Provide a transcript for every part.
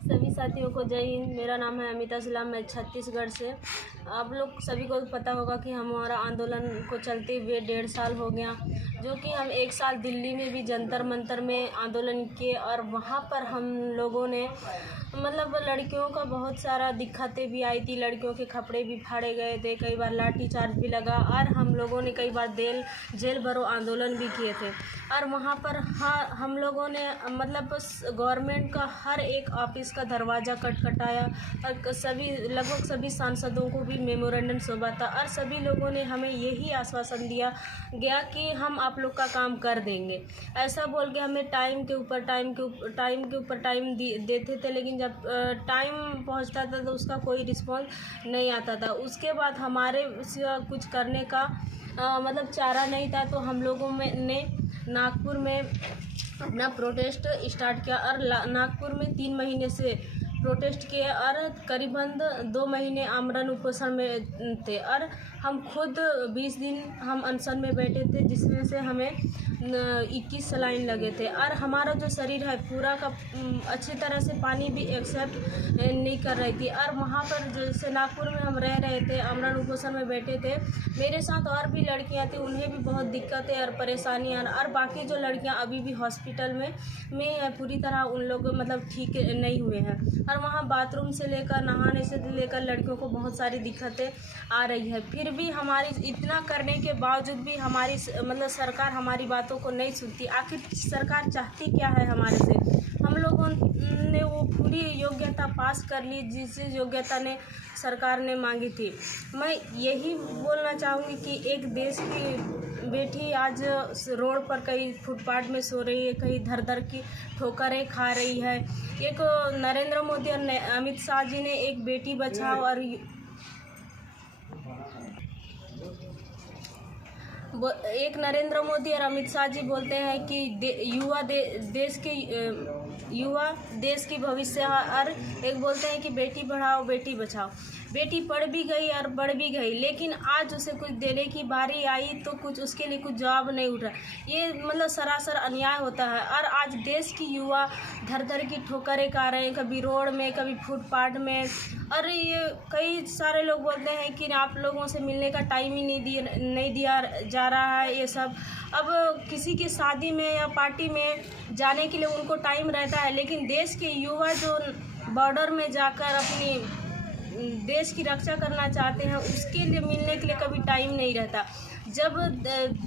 सभी साथियों को जय हिंद। मेरा नाम है अमिता सलाम, मैं छत्तीसगढ़ से। आप लोग सभी को पता होगा कि हमारा आंदोलन को चलते हुए 1.5 साल हो गया, जो कि हम 1 साल दिल्ली में भी जंतर मंतर में आंदोलन किए और वहाँ पर हम लोगों ने मतलब लड़कियों का बहुत सारा दिक्कतें भी आई थी। लड़कियों के कपड़े भी फाड़े गए थे, कई बार लाठी चार्ज भी लगा और हम लोगों ने कई बार जेल भरो आंदोलन भी किए थे। और वहाँ पर हम लोगों ने मतलब गवर्नमेंट का हर एक ऑफिस का दरवाज़ा खटखटाया और लगभग सभी सांसदों को भी मेमोरेंडम सौंपा था और सभी लोगों ने हमें यही आश्वासन दिया गया कि हम आप लोग का काम कर देंगे। ऐसा बोल के हमें टाइम के ऊपर टाइम देते थे, लेकिन जब टाइम पहुंचता था तो उसका कोई रिस्पॉन्स नहीं आता था। उसके बाद हमारे सिवा कुछ करने का मतलब चारा नहीं था, तो हम लोगों ने नागपुर में अपना प्रोटेस्ट स्टार्ट किया और नागपुर में 3 महीने से प्रोटेस्ट किए और करीबन 2 महीने आमरण उपोषण में थे और हम खुद 20 दिन हम अनशन में बैठे थे, जिसमें से हमें 21 सलाइन लगे थे और हमारा जो शरीर है पूरा का अच्छी तरह से पानी भी एक्सेप्ट नहीं कर रही थी। और वहाँ पर जैसे नागपुर में हम रह रहे थे, आमरण उपोषण में बैठे थे, मेरे साथ और भी लड़कियाँ थी, उन्हें भी बहुत दिक्कतें और परेशानियाँ और बाकी जो लड़कियाँ अभी भी हॉस्पिटल में पूरी तरह उन लोग मतलब ठीक नहीं हुए हैं और वहाँ बाथरूम से लेकर नहाने से लेकर लड़कियों को बहुत सारी दिक्कतें आ रही है। फिर भी हमारी इतना करने के बावजूद भी हमारी मतलब सरकार हमारी बातों को नहीं सुनती। आखिर सरकार चाहती क्या है हमारे से? हम लोगों ने वो पूरी योग्यता पास कर ली जिस योग्यता ने सरकार ने मांगी थी। मैं यही बोलना चाहूँगी कि एक देश की बेटी आज रोड पर कहीं फुटपाथ में सो रही है, कहीं धर धर की ठोकरें खा रही है। एक नरेंद्र मोदी और अमित शाह जी ने एक बेटी बचाओ और नरेंद्र मोदी और अमित शाह जी बोलते हैं कि युवा देश की भविष्य है और एक बोलते हैं कि बेटी पढ़ाओ बेटी बचाओ। बेटी पढ़ भी गई और बढ़ भी गई, लेकिन आज उसे कुछ देने की बारी आई तो कुछ उसके लिए कुछ जवाब नहीं उठ रहा। ये मतलब सरासर अन्याय होता है और आज देश की युवा धर धर की ठोकरें खा रहे हैं, कभी रोड में कभी फुटपाथ में। और ये कई सारे लोग बोलते हैं कि आप लोगों से मिलने का टाइम ही नहीं दिया जा रहा है। ये सब अब किसी की शादी में या पार्टी में जाने के लिए उनको टाइम रहता है, लेकिन देश के युवा जो बॉर्डर में जाकर अपनी देश की रक्षा करना चाहते हैं उसके लिए मिलने के लिए कभी टाइम नहीं रहता। जब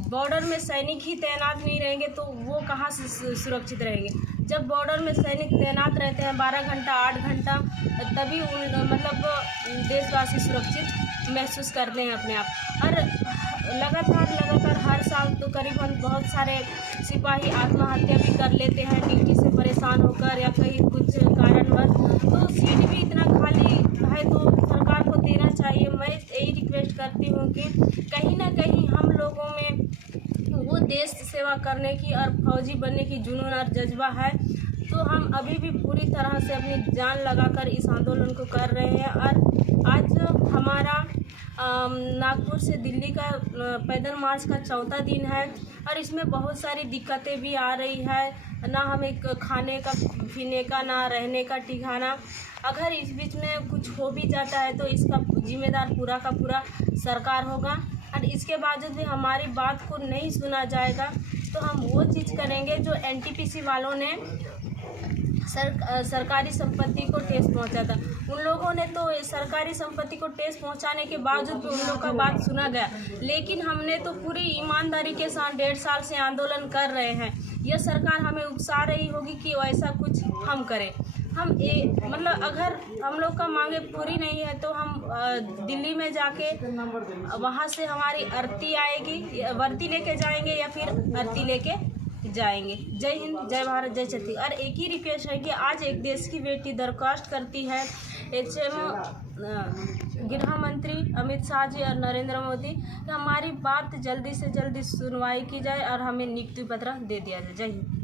बॉर्डर में सैनिक ही तैनात नहीं रहेंगे तो वो कहाँ से सुरक्षित रहेंगे? जब बॉर्डर में सैनिक तैनात रहते हैं 12 घंटा 8 घंटा, तभी मतलब देशवासी सुरक्षित महसूस करते हैं अपने आप। और लगातार हर साल तो करीबन बहुत सारे सिपाही आत्महत्या भी कर लेते हैं ड्यूटी से परेशान होकर या कहीं कुछ कारणवश। तो सीट भी इतना खाली है तो सरकार को देना चाहिए। मैं यही रिक्वेस्ट करती हूँ कि कहीं ना कहीं हम लोगों में वो देश सेवा करने की और फौजी बनने की जुनून और जज्बा है, तो हम अभी भी पूरी तरह से अपनी जान लगाकर इस आंदोलन को कर रहे हैं। और आज हमारा नागपुर से दिल्ली का पैदल मार्च का 4था दिन है और इसमें बहुत सारी दिक्कतें भी आ रही है। ना हमें खाने का पीने का, ना रहने का ठिकाना। अगर इस बीच में कुछ हो भी जाता है तो इसका जिम्मेदार पूरा का पूरा सरकार होगा और इसके बावजूद भी हमारी बात को नहीं सुना जाएगा तो हम वो चीज़ करेंगे जो एनटीपीसी वालों ने सरकारी संपत्ति को ठेस पहुंचा था। उन लोगों ने तो सरकारी संपत्ति को ठेस पहुंचाने के बावजूद भी उन लोग का बात सुना गया, लेकिन हमने तो पूरी ईमानदारी के साथ 1.5 साल से आंदोलन कर रहे हैं। यह सरकार हमें उकसा रही होगी कि ऐसा कुछ हम करें। मतलब अगर हम लोग का मांगे पूरी नहीं है तो हम दिल्ली में जाके वहाँ से हमारी अर्थी आएगी, वर्दी लेके जाएंगे या फिर अर्थी लेके जाएंगे। जय हिंद, जय भारत, जय छत्तीसगढ़। और एक ही रिक्वेस्ट है कि आज एक देश की बेटी दरख्वास्त करती है गृह मंत्री अमित शाह जी और नरेंद्र मोदी कि हमारी बात जल्दी से जल्दी सुनवाई की जाए और हमें नियुक्ति पत्र दे दिया जाए। जय हिंद।